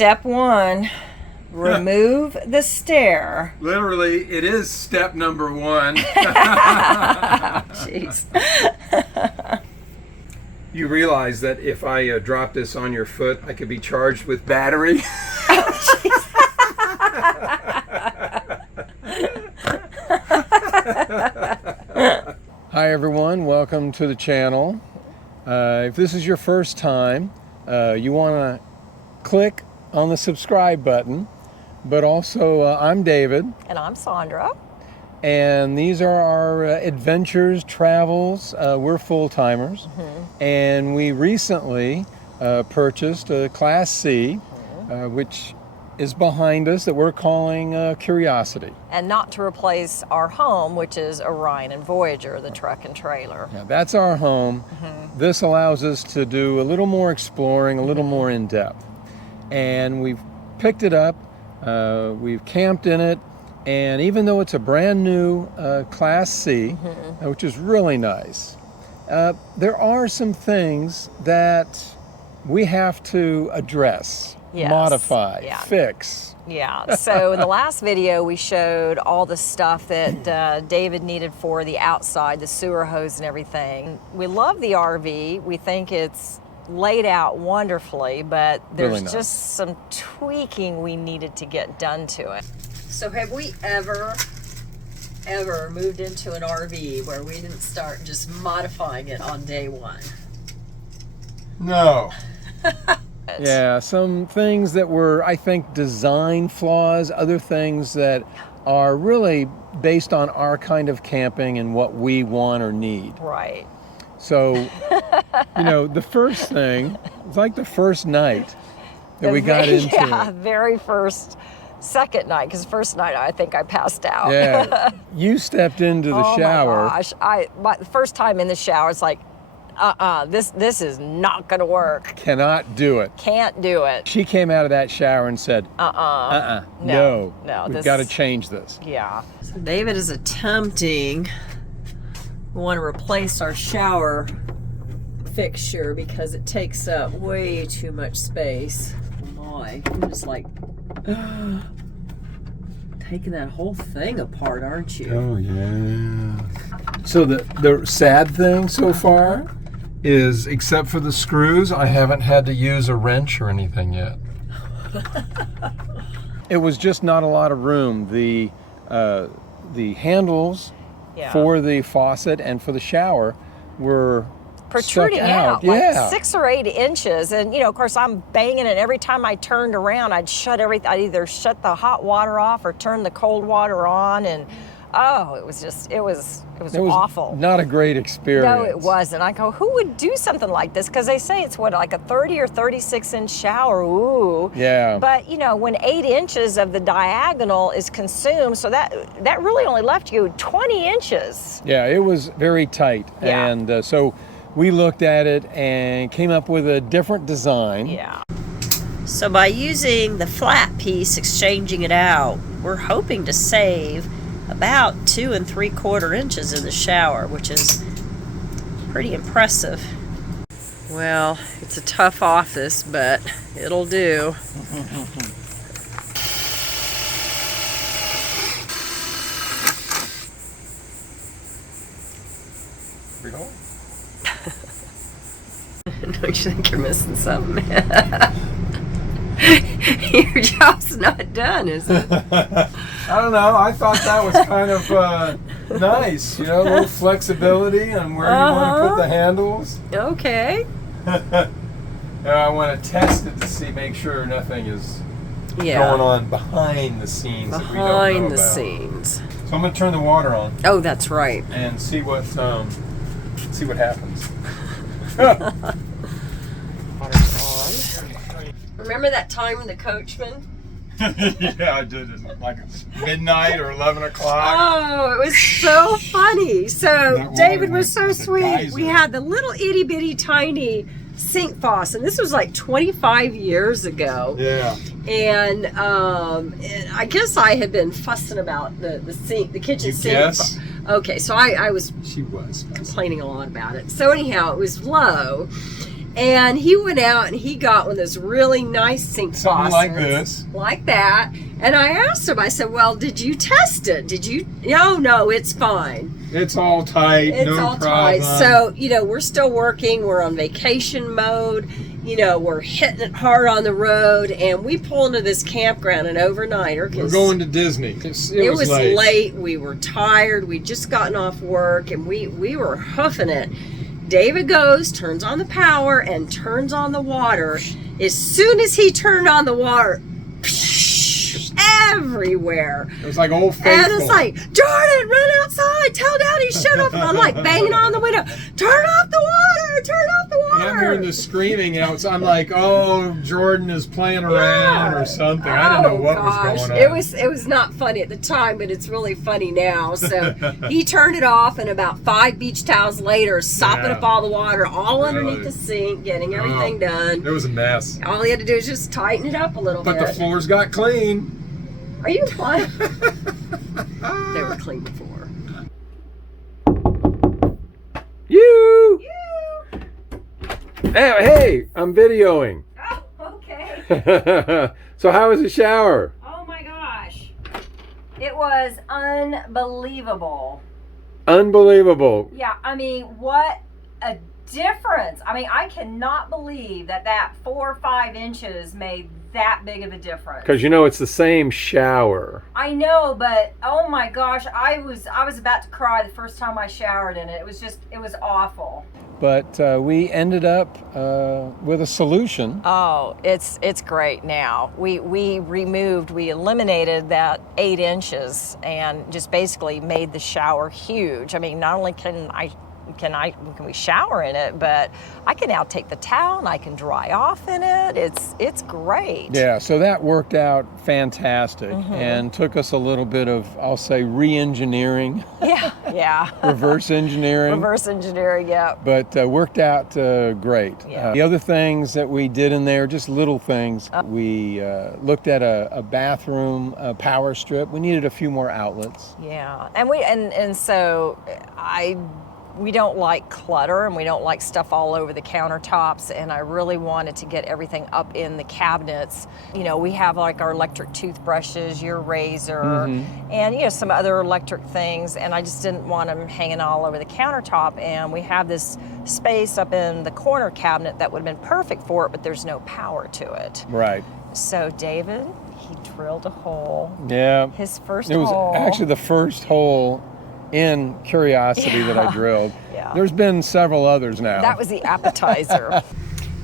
Step one, remove the stair. Literally, it is step number one. Jeez. You realize that if I drop this on your foot, I could be charged with battery? Hi everyone, welcome to the channel. If this is your first time, you want to click on the subscribe button, but also I'm David. And I'm Sandra. And these are our adventures, travels. We're full-timers. And we recently purchased a Class C, which is behind us, that we're calling Curiosity. And not to replace our home, which is Orion and Voyager, the truck and trailer. Yeah, that's our home. This allows us to do a little more exploring, a little more in depth. And we've picked it up, we've camped in it, and even though it's a brand new Class C, which is really nice, there are some things that we have to address, modify, fix. Yeah, so in the last video we showed all the stuff that David needed for the outside, the sewer hose and everything. We love the RV, we think it's laid out wonderfully, but there's Really nice. just some tweaking we needed to get done to it. So have we ever moved into an RV where we didn't start just modifying it on day one? No. Yeah, some things that were, I think, design flaws, other things that are really based on our kind of camping and what we want or need. Right. So, you know, the first thing, it's like the first night that we got into it. Very second night, because first night I think I passed out. Yeah, you stepped into the shower. Oh my gosh, the first time in the shower, it's like, this is not gonna work. Cannot do it. Can't do it. She came out of that shower and said, no, we've got to change this. Yeah. So David is attempting, we want to replace our shower fixture because it takes up way too much space. Oh my, you're just like taking that whole thing apart, aren't you? Oh yeah. So the sad thing so far is, except for the screws, I haven't had to use a wrench or anything yet. It was just not a lot of room. The handles for the faucet and for the shower were protruding out like 6 or 8 inches, and you know, of course, I'm banging it. Every time I turned around, I'd I'd either shut the hot water off or turn the cold water on, and it was awful. Not a great experience. No, it wasn't. I go, who would do something like this? Because they say it's what, like a 30 or 36 inch shower. Ooh. Yeah. But you know, when 8 inches of the diagonal is consumed, so that really only left you 20 inches. Yeah, it was very tight, and so we looked at it and came up with a different design. Yeah. So by using the flat piece, exchanging it out, we're hoping to save about 2 3/4 inches in the shower, which is pretty impressive. Well, it's a tough office, but it'll do. We go. Don't you think you're missing something? Your job's not done, is it? I don't know. I thought that was kind of nice. You know, a little flexibility on where you want to put the handles. Okay. I want to test it to make sure nothing is going on behind the scenes that we don't know about. Behind the scenes. So I'm going to turn the water on. Oh, that's right. And see what happens. Water's on. Remember that time in the Coachman? Yeah, I did it like midnight or 11 o'clock. Oh, it was so funny. So David was so sweet. We had the little itty bitty tiny sink faucet. And this was like 25 years ago. Yeah. And I guess I had been fussing about the sink, the kitchen sink. Yes. Okay, so I was complaining a lot about it. So anyhow, it was low. And he went out and he got one of those really nice sink Something faucets. like this. Like that. And I asked him, I said, well, did you test it? Did you? No, it's fine. It's all tight, It's no all problem. tight. So, we're still working. We're on vacation mode. We're hitting it hard on the road. And we pull into this campground, an overnighter. We're going to Disney. It was late. We were tired. We'd just gotten off work, and we were hoofing it. David goes, turns on the power, and turns on the water. As soon as he turned on the water, everywhere. It was like Old Faithful. And it's like, Jordan, run outside. Tell Daddy shut up. And I'm like banging on the window. Turn off the water. Turn off the water. And I'm hearing the screaming out. So I'm like, oh, Jordan is playing around or something. I didn't know what was going on. It was not funny at the time, but it's really funny now. So he turned it off, and about 5 beach towels later, sopping up all the water all underneath the sink, getting everything done. It was a mess. All he had to do is just tighten it up a little bit. But the floors got clean. Are you lying? They were clean before. You! Hey, I'm videoing. Oh, okay. So how was the shower? Oh my gosh. It was unbelievable. Unbelievable. Yeah, I mean, what a difference. I mean, I cannot believe that 4 or 5 inches made that big of a difference. Because it's the same shower. I know, but oh my gosh, I was about to cry the first time I showered in it. It was awful. But we ended up with a solution. Oh, it's great now. We eliminated that 8 inches and just basically made the shower huge. I mean, not only can we shower in it, but I can now take the towel and I can dry off in it. It's great. Yeah, so that worked out fantastic and took us a little bit of, I'll say, re-engineering. Yeah. Reverse engineering. Reverse engineering, yeah. But worked out great. Yeah. The other things that we did in there, just little things. We looked at a bathroom power strip. We needed a few more outlets. Yeah, and so we don't like clutter and we don't like stuff all over the countertops, and I really wanted to get everything up in the cabinets. We have like our electric toothbrushes, your razor, and some other electric things, and I just didn't want them hanging all over the countertop. And we have this space up in the corner cabinet that would have been perfect for it, but there's no power to it. Right. So David, he drilled a hole. Yeah. His first hole. It was actually the first hole in Curiosity that I drilled. Yeah. There's been several others now. That was the appetizer.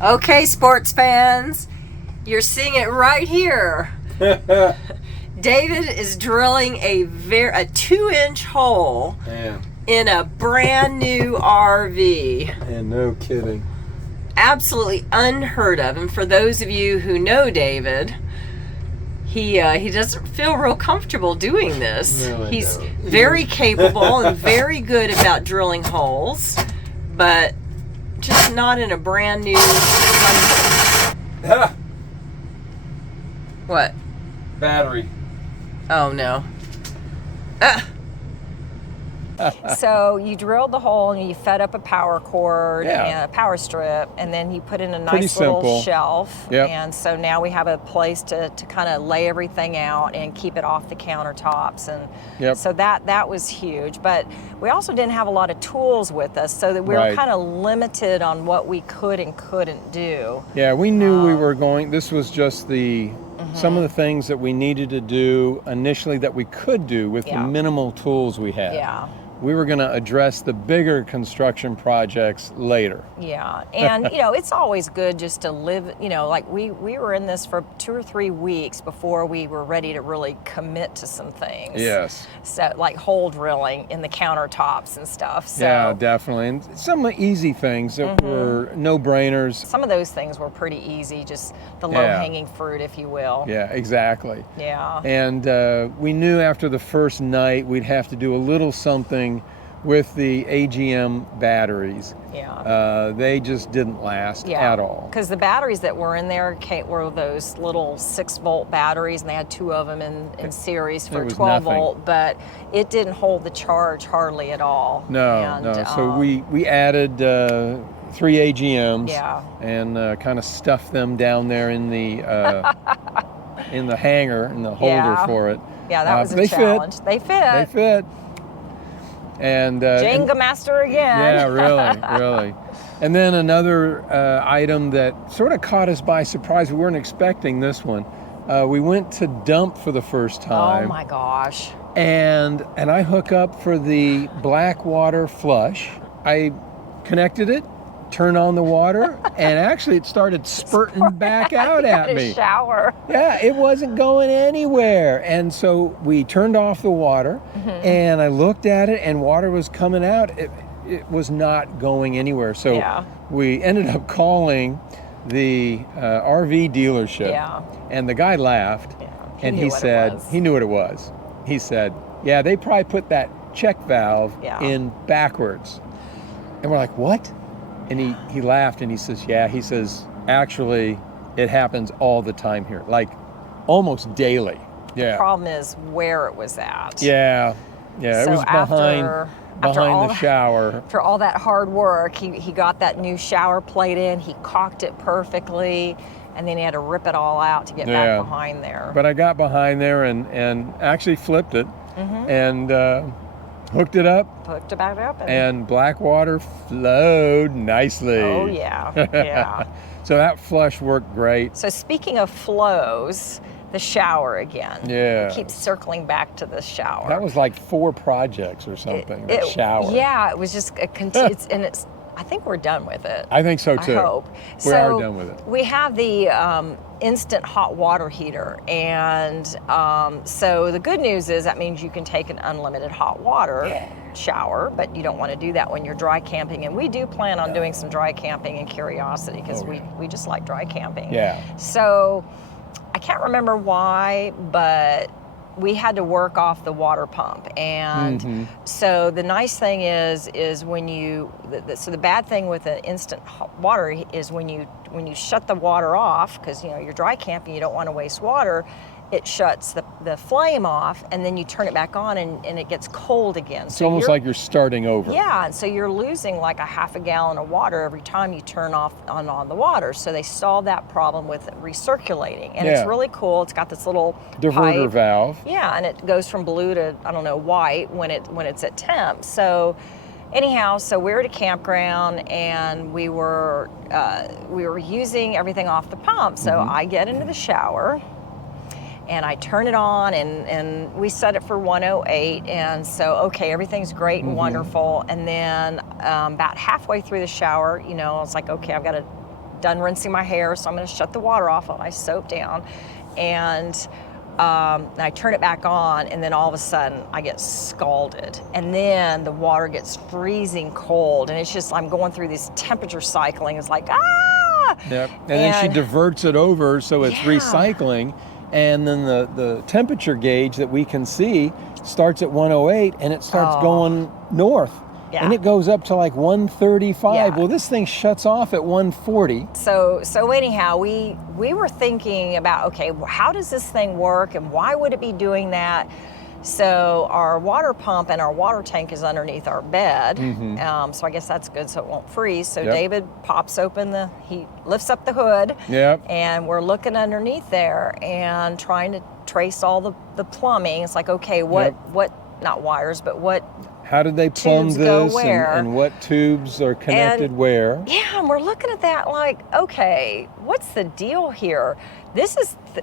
Okay, sports fans, you're seeing it right here. David is drilling a 2-inch hole in a brand new RV. And no kidding. Absolutely unheard of. And for those of you who know David, he doesn't feel real comfortable doing this. No, He's very capable and very good about drilling holes, but just not in a brand new. What? Battery. Oh no. So you drilled the hole and you fed up a power cord Yeah. and a power strip, and then you put in a Pretty nice little simple. shelf. Yep. And so now we have a place to kind of lay everything out and keep it off the countertops. And Yep. so that was huge. But we also didn't have a lot of tools with us, so that we were Right. kind of limited on what we could and couldn't do. Yeah, we knew we were going, this was just some of the things that we needed to do initially that we could do with the Yeah. minimal tools we had. Yeah. We were going to address the bigger construction projects later. Yeah, and it's always good just to live, like we were in this for 2 or 3 weeks before we were ready to really commit to some things. Yes. So like hole drilling in the countertops and stuff. So Yeah, definitely. And some easy things that were no-brainers. some of those things were pretty easy, just the low-hanging fruit, if you will. Yeah, exactly. Yeah. And we knew after the first night we'd have to do a little something with the AGM batteries. Yeah. They just didn't last at all. Because the batteries that were in there were those little 6-volt batteries, and they had 2 of them in series for was 12 nothing. volt, but it didn't hold the charge hardly at all. No, And, no. So we added 3 AGMs Yeah. and kind of stuff them down there in the hanger, in the holder Yeah. for it. Yeah, that was a they challenge. Fit. They fit. They fit. And Jenga master again. Yeah, really. And then another item that sort of caught us by surprise. We weren't expecting this one. We went to dump for the first time. Oh my gosh. And I hook up for the black water flush. I connected it, turned on the water, and actually it started spurting back out at me. Shower. Yeah, it wasn't going anywhere. And so we turned off the water, and I looked at it, and water was coming out. It was not going anywhere. So we ended up calling the RV dealership, and the guy laughed, and he said he knew what it was. He said, yeah, they probably put that check valve in backwards. And we're like, what? And he laughed and he says, yeah, he says, actually, it happens all the time here, like almost daily. Yeah. The problem is where it was at. Yeah. Yeah. So it was behind the shower. After all that hard work, he got that new shower plate in, he caulked it perfectly, and then he had to rip it all out to get back behind there. But I got behind there and actually flipped it and hooked it up. Hooked it back up. And black water flowed nicely. Oh, yeah. Yeah. So that flush worked great. So speaking of flows, the shower again. Yeah. We keep circling back to the shower. That was like 4 projects or something, the shower. Yeah, it was just a continuous, and I think we're done with it. I think so too. I hope. We are done with it. We have the instant hot water heater, and so the good news is that means you can take an unlimited hot water shower, but you don't want to do that when you're dry camping, and we do plan on doing some dry camping in Curiosity because we just like dry camping. Yeah. So I can't remember why, but we had to work off the water pump, and so the nice thing is when you so the bad thing with the instant hot water is when you shut the water off, because you're dry camping, you don't want to waste water, it shuts the flame off, and then you turn it back on and it gets cold again. It's almost like you're starting over. Yeah, and so you're losing like a half a gallon of water every time you turn off on the water. So they solved that problem with recirculating, and it's really cool. It's got this little diverter pipe. valve. Yeah, and it goes from blue to white when it's at temp. So anyhow, so we're at a campground and we were using everything off the pump. So I get into the shower and I turn it on, and we set it for 108, and so okay, everything's great and wonderful. And then about halfway through the shower, I was like, okay, I've got done rinsing my hair, so I'm going to shut the water off while I soap down, and I turn it back on, and then all of a sudden I get scalded, and then the water gets freezing cold, and it's just, I'm going through this temperature cycling. It's like, ah! Yep. And then she diverts it over so it's recycling. And then the temperature gauge that we can see starts at 108, and it starts going north. Yeah. And it goes up to like 135. Yeah. Well, this thing shuts off at 140. So anyhow, we were thinking about, okay, how does this thing work, and why would it be doing that? So our water pump and our water tank is underneath our bed. So I guess that's good, so it won't freeze. So David pops open he lifts up the hood, and we're looking underneath there and trying to trace all the plumbing. It's like, okay, what not wires, but what how did they plumb tubes this go where? And what tubes are connected where? Yeah, and we're looking at that like, okay, what's the deal here?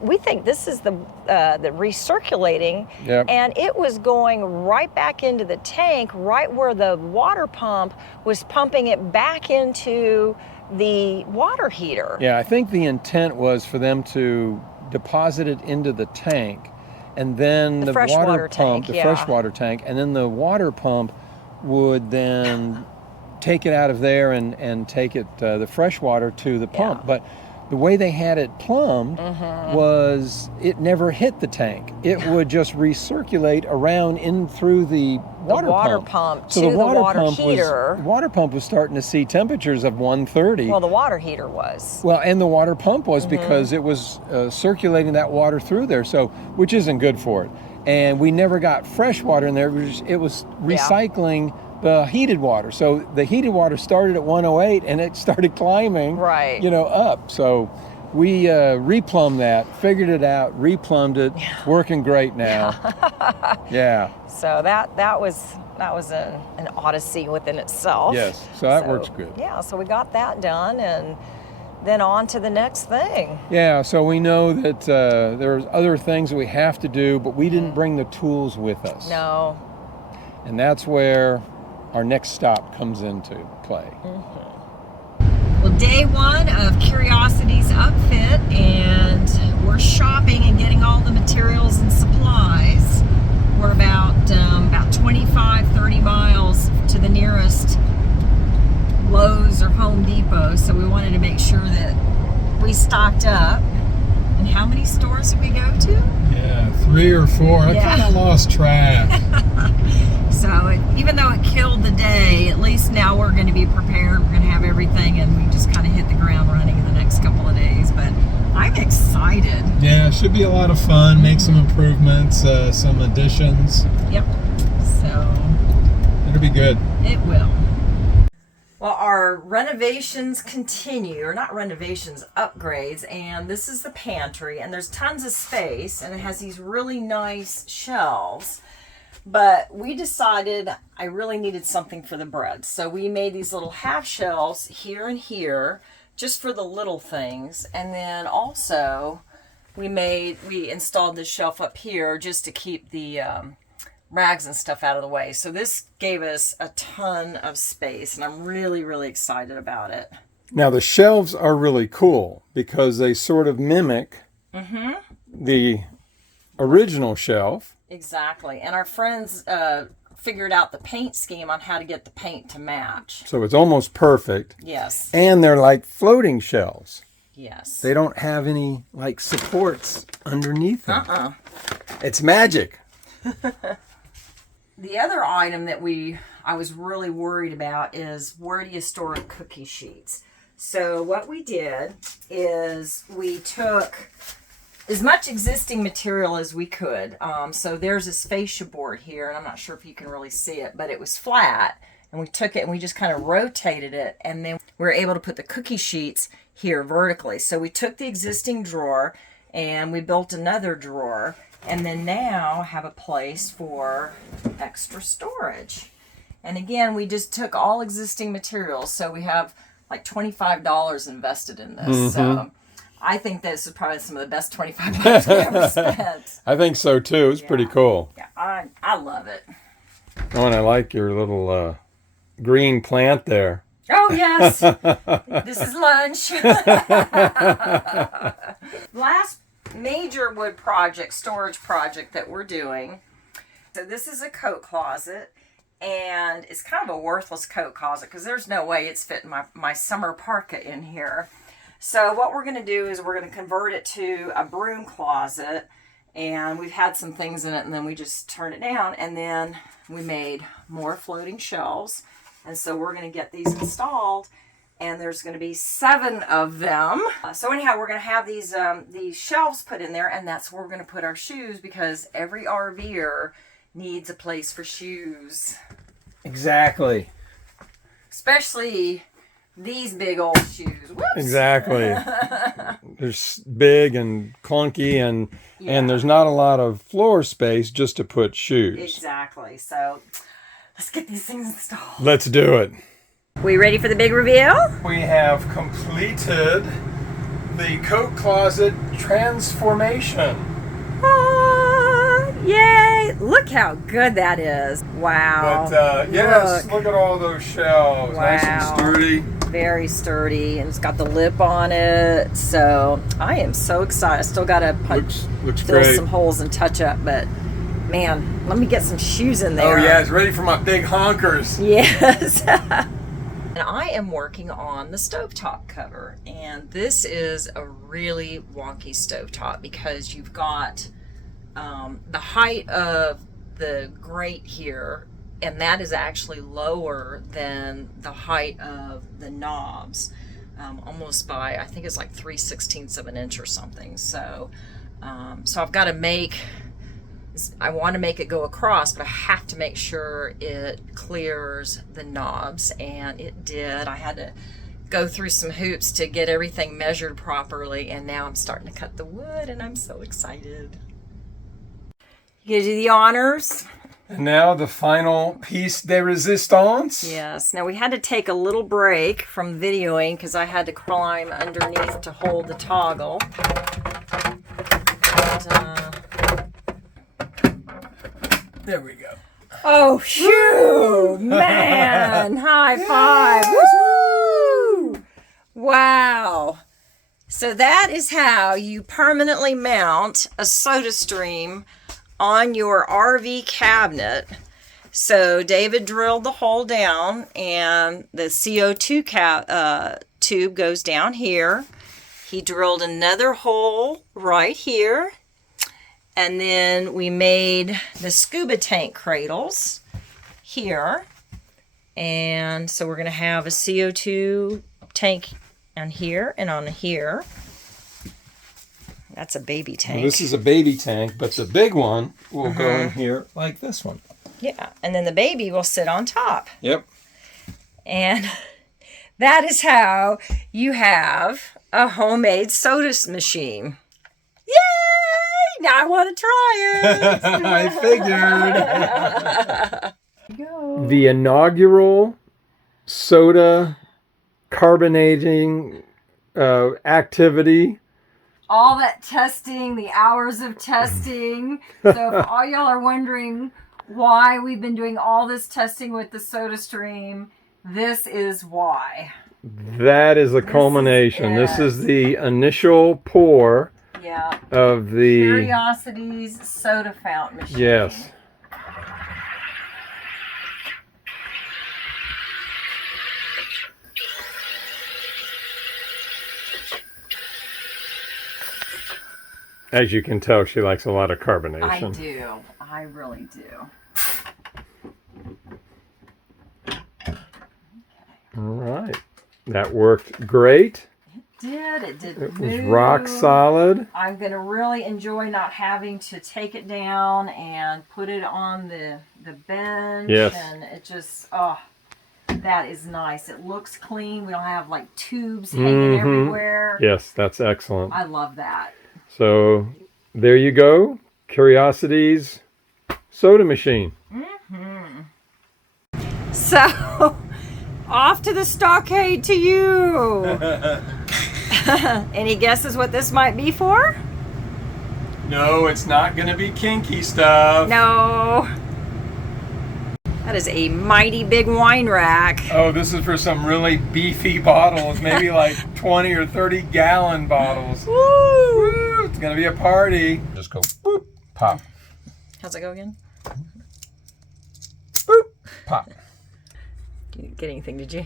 We think this is the recirculating, and it was going right back into the tank, right where the water pump was pumping it back into the water heater. Yeah, I think the intent was for them to deposit it into the tank, and then the water pump, the freshwater tank, and then the water pump would then take it out of there and take it the freshwater to the pump. But the way they had it plumbed was it never hit the tank. It would just recirculate around in through the water pump so to the water heater. The water pump was starting to see temperatures of 130. Well, the water heater was. Well, and the water pump was because it was circulating that water through there, so which isn't good for it. And we never got fresh water in there. It was recycling the heated water. So the heated water started at 108 and it started climbing, Right. up. So we replumbed that, figured it out, replumbed it, working great now. Yeah. So that was an odyssey within itself. Yes. So that works good. Yeah. So we got that done, and then on to the next thing. Yeah. So we know that there's other things that we have to do, but we didn't bring the tools with us. No. And that's where our next stop comes into play. Well, day one of Curiosity's Upfit, and we're shopping and getting all the materials and supplies. We're about 25, 30 miles to the nearest Lowe's or Home Depot, so we wanted to make sure that we stocked up. And how many stores did we go to? Yeah, 3 or 4. I kind of lost track. So even though it killed the day, at least now we're going to be prepared. We're going to have everything, and we just kind of hit the ground running in the next couple of days. But I'm excited. Yeah, it should be a lot of fun. Make some improvements, some additions. Yep. So It'll be good. it will. Well, our renovations continue, or not renovations, upgrades, and this is the pantry, and there's tons of space, and it has these really nice shelves. But we decided I really needed something for the bread. So we made these little half shelves here and here just for the little things. And then also we installed this shelf up here just to keep the rags and stuff out of the way. So this gave us a ton of space, and I'm really, really excited about it. Now the shelves are really cool because they sort of mimic the original shelf. Exactly. And our friends figured out the paint scheme on how to get the paint to match. So it's almost perfect. Yes. And they're like floating shelves. Yes. They don't have any like supports underneath them. It's magic. The other item that I was really worried about is, where do you store cookie sheets? So what we did is we took as much existing material as we could. So there's this fascia board here, and I'm not sure if you can really see it, but it was flat, and we took it and we just kind of rotated it, and then we were able to put the cookie sheets here vertically. So we took the existing drawer and we built another drawer, and then now have a place for extra storage. And again, we just took all existing materials, so we have like $25 invested in this. So I think this is probably some of the best $25 we ever spent. I think so too. It's pretty cool. Yeah, I love it. Oh, and I like your little green plant there. Oh, yes. This is lunch. Last major wood project, storage project that we're doing. So this is a coat closet, and it's kind of a worthless coat closet because there's no way it's fitting my summer parka in here. So what we're going to do is we're going to convert it to a broom closet, and we've had some things in it, and then we just turned it down, and then we made more floating shelves. And so we're going to get these installed, and there's going to be 7 of them. So anyhow, we're going to have these shelves put in there, and that's where we're going to put our shoes, because every RVer needs a place for shoes. Exactly. Especially these big old shoes. Whoops. Exactly. They're big and clunky, and there's not a lot of floor space just to put shoes. Exactly. So let's get these things installed. Let's do it. We ready for the big reveal? We have completed the coat closet transformation. Yay! Look how good that is. Wow. But yes, look at all those shelves. Wow. Nice and sturdy. Very sturdy, and it's got the lip on it. So I am so excited. I still got to Looks fill great. some holes and touch up, but man, let me get some shoes in there. Oh yeah, it's ready for my big honkers. Yes. And I am working on the stovetop cover, and this is a really wonky stovetop because you've got the height of the grate here, and that is actually lower than the height of the knobs, almost by, I think it's like 3/16 of an inch or something. So, so I've got to make I want to make it go across, but I have to make sure it clears the knobs, and it did. I had to go through some hoops to get everything measured properly, and now I'm starting to cut the wood, and I'm so excited. You gonna do the honors? And now the final piece de resistance. Yes. Now we had to take a little break from videoing because I had to climb underneath to hold the toggle. There we go. Oh, phew! Man! High five! Woo! Wow! So that is how you permanently mount a SodaStream on your RV cabinet. So David drilled the hole down, and the CO2 tube goes down here. He drilled another hole right here. And then we made the scuba tank cradles here. And so we're going to have a CO2 tank on here and on here. That's a baby tank. Well, this is a baby tank, but the big one will go in here like this one. Yeah, and then the baby will sit on top. Yep. And that is how you have a homemade soda machine. Yay! Now I want to try it. I figured. The inaugural soda carbonating activity. All that testing, the hours of testing. So if all y'all are wondering why we've been doing all this testing with the SodaStream, this is why. That is the culmination. This is the initial pour of the Curiosity's soda fountain machine. Yes. As you can tell, she likes a lot of carbonation. I do. I really do. All right. That worked great. It did. It was rock solid. I'm going to really enjoy not having to take it down and put it on the bench. Yes. And it just, that is nice. It looks clean. We don't have like tubes hanging everywhere. Yes, that's excellent. I love that. So there you go. Curiosity's soda machine. So off to the stockade to you. Any guesses what this might be for? No, it's not going to be kinky stuff. No. That is a mighty big wine rack. Oh, this is for some really beefy bottles, maybe like 20 or 30 gallon bottles. Woo! Woo! It's going to be a party. Just go boop, pop. How's it go again? Boop, pop. You didn't get anything, did you?